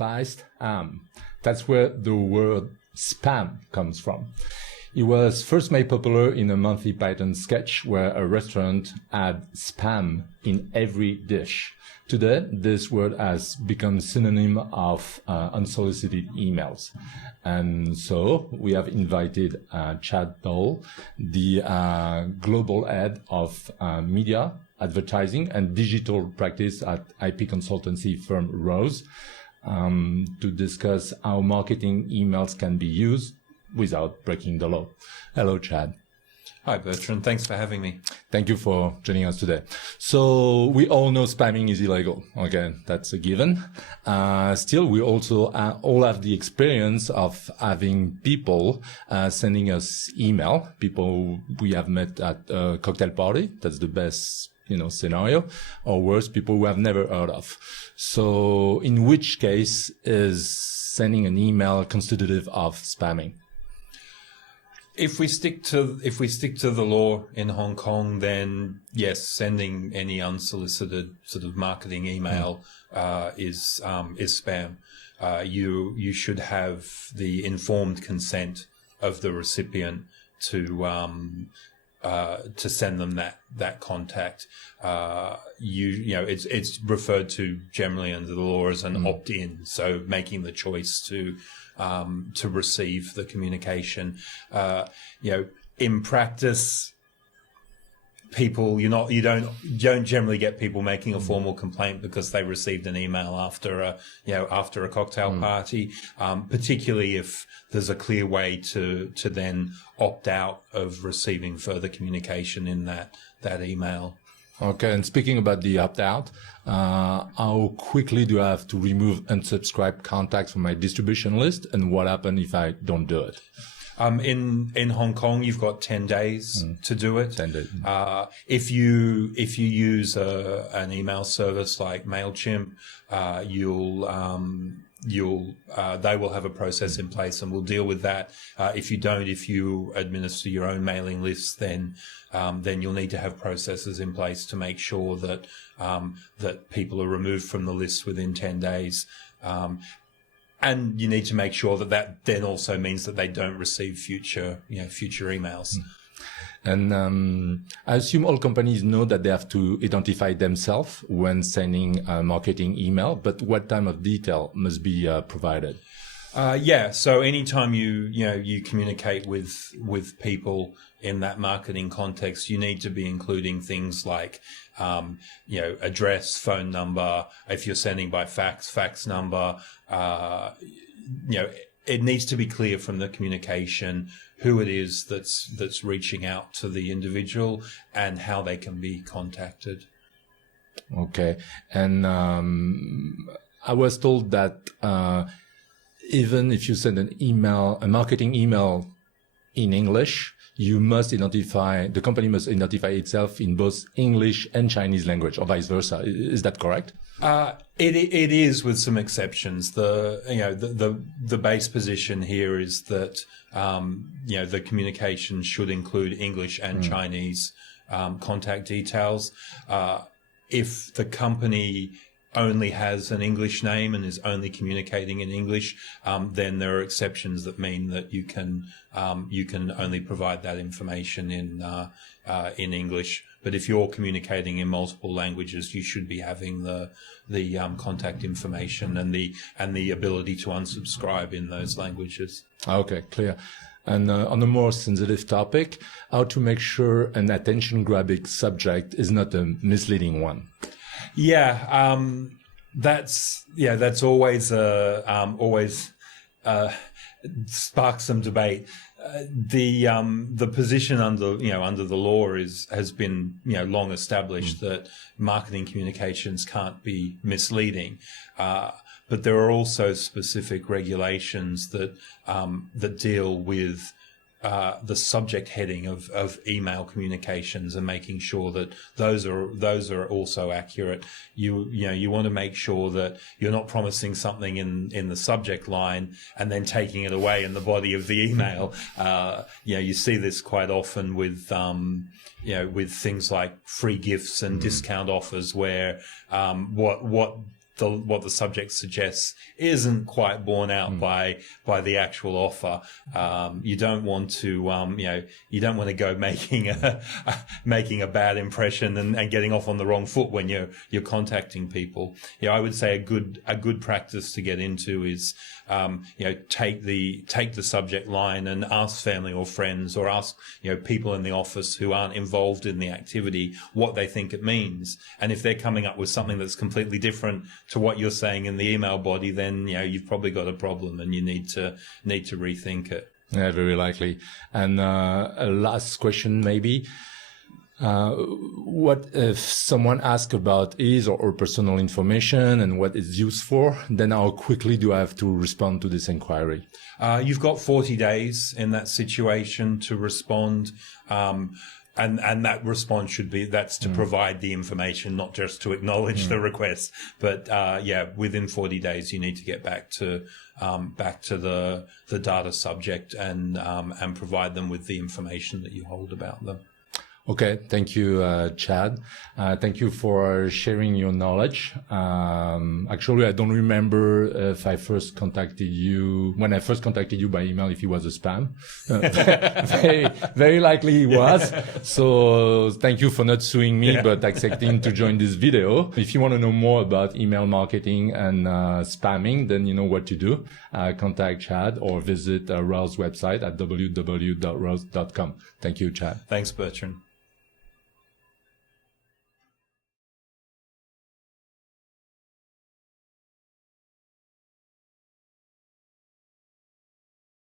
spiced ham. That's where the word spam comes from. It was first made popular in a Monty Python sketch where a restaurant had spam in every dish. Today, this word has become synonym of unsolicited emails. And so we have invited Chad Dowle, the global head of media, advertising, and digital practice at IP Consultancy firm Rouse, to discuss how marketing emails can be used without breaking the law. Hello, Chad. Hi, Bertrand. Thanks for having me. Thank you for joining us today. So we all know spamming is illegal. Okay, that's a given. Still, we also all have the experience of having people sending us email, people we have met at a cocktail party. That's the best, scenario, or worse, people we have never heard of. So in which case is sending an email constitutive of spamming? If we stick to the law in Hong Kong, then yes, sending any unsolicited sort of marketing email is spam. You should have the informed consent of the recipient to send them that contact. It's referred to generally under the law as an opt-in, so making the choice to receive the communication. In practice, people, you don't generally get people making a formal complaint because they received an email after a cocktail party, particularly if there's a clear way to then opt out of receiving further communication in that email. Okay, and speaking about the opt-out, how quickly do I have to remove unsubscribed contacts from my distribution list, and what happens if I don't do it? In Hong Kong, you've got 10 days to do it. 10 days. If you use an email service like MailChimp, they will have a process in place and will deal with that. If you administer your own mailing lists, then you'll need to have processes in place to make sure that people are removed from the list within 10 days. And you need to make sure that then also means that they don't receive future emails. And I assume all companies know that they have to identify themselves when sending a marketing email, but what type of detail must be provided? So anytime you communicate with people in that marketing context, you need to be including things like address, phone number. If you're sending by fax number. It needs to be clear from the communication who it is that's reaching out to the individual and how they can be contacted. Okay, and I was told that even if you send a marketing email in English, the company must identify itself in both English and Chinese language, or vice versa. Is that correct? It is, with some exceptions. The base position here is that the communication should include English and Chinese contact details. If the company only has an English name and is only communicating in English, then there are exceptions that mean that you can only provide that information in English. But if you're communicating in multiple languages, you should be having the contact information and the ability to unsubscribe in those languages. Okay, clear. And on a more sensitive topic, how to make sure an attention-grabbing subject is not a misleading one. That's always sparks some debate. The position under the law has been long established that marketing communications can't be misleading, but there are also specific regulations that deal with the subject heading of email communications and making sure that those are also accurate. You want to make sure that you're not promising something in the subject line and then taking it away in the body of the email. You see this quite often with things like free gifts and discount offers, where what what the subject suggests isn't quite borne out by the actual offer. You don't want to, you don't want to go making a bad impression and getting off on the wrong foot when you're contacting people. I would say a good practice to get into is, take the subject line and ask family or friends, or ask, people in the office who aren't involved in the activity what they think it means. And if they're coming up with something that's completely different to what you're saying in the email body, then, you've probably got a problem and you need to rethink it. Yeah, very likely. And a last question, maybe. What if someone asks about his or her personal information and what it's used for? Then how quickly do I have to respond to this inquiry? You've got 40 days in that situation to respond. And that response that's to provide the information, not just to acknowledge the request. But, within 40 days, you need to get back to the data subject and provide them with the information that you hold about them. Okay. Thank you, Chad. Thank you for sharing your knowledge. Actually, I don't remember if I first contacted you, when I first contacted you by email, if it was a spam. Very likely it was. So thank you for not suing me, but accepting to join this video. If you want to know more about email marketing and spamming, then you know what to do. Contact Chad or visit Rouse website at www.rouse.com. Thank you, Chad. Thanks, Bertrand.